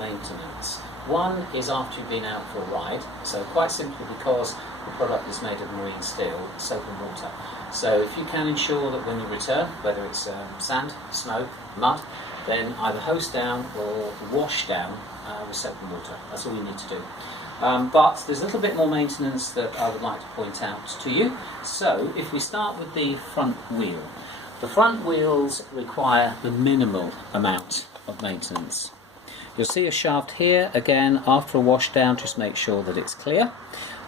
maintenance. One is after you've been out for a ride, so quite simply because the product is made of marine steel, soap and water. So if you can ensure that when you return, whether it's sand, snow, mud, then either hose down or wash down with soap and water. That's all you need to do. But there's a little bit more maintenance that I would like to point out to you. So if we start with the front wheel. The front wheels require the minimal amount of maintenance. You'll see a shaft here. Again, after a wash down, just make sure that it's clear.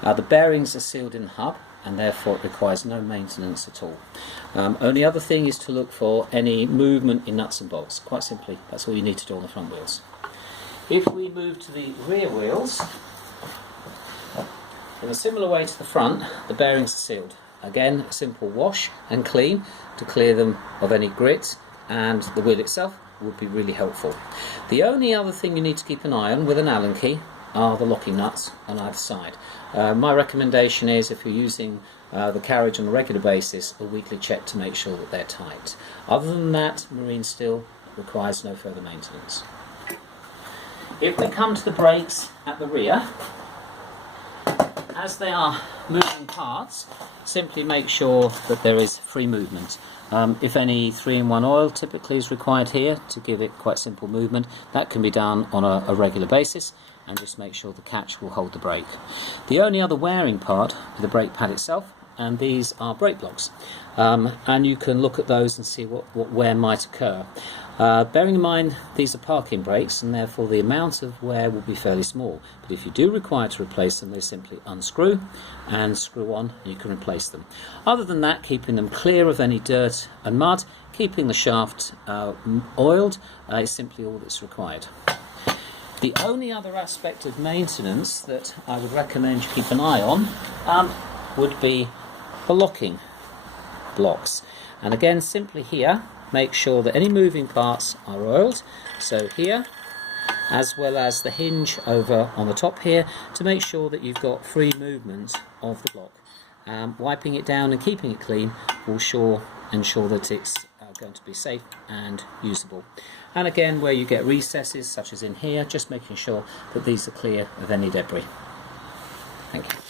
The bearings are sealed in the hub, and therefore it requires no maintenance at all. Only other thing is to look for any movement in nuts and bolts. Quite simply, that's all you need to do on the front wheels. If we move to the rear wheels, in a similar way to the front, the bearings are sealed. Again, a simple wash and clean to clear them of any grit, and the wheel itself would be really helpful. The only other thing you need to keep an eye on with an Allen key are the locking nuts on either side. My recommendation is, if you're using the carriage on a regular basis, a weekly check to make sure that they're tight. Other than that, marine steel requires no further maintenance. If we come to the brakes at the rear, as they are moving parts, simply make sure that there is free movement. If any 3-in-1 oil typically is required here to give it quite simple movement, that can be done on a regular basis, and just make sure the catch will hold the brake. The only other wearing part is the brake pad itself, and these are brake blocks. And you can look at those and see what wear might occur. Bearing in mind these are parking brakes, and therefore the amount of wear will be fairly small, but if you do require to replace them, they simply unscrew and screw on, and you can replace them. Other than that, keeping them clear of any dirt and mud, keeping the shaft oiled is simply all that's required. The only other aspect of maintenance that I would recommend you keep an eye on would be the locking blocks. And again, simply here, make sure that any moving parts are oiled. So here, as well as the hinge over on the top here, to make sure that you've got free movement of the block. Wiping it down and keeping it clean will ensure that it's going to be safe and usable. And again, where you get recesses, such as in here, just making sure that these are clear of any debris. Thank you.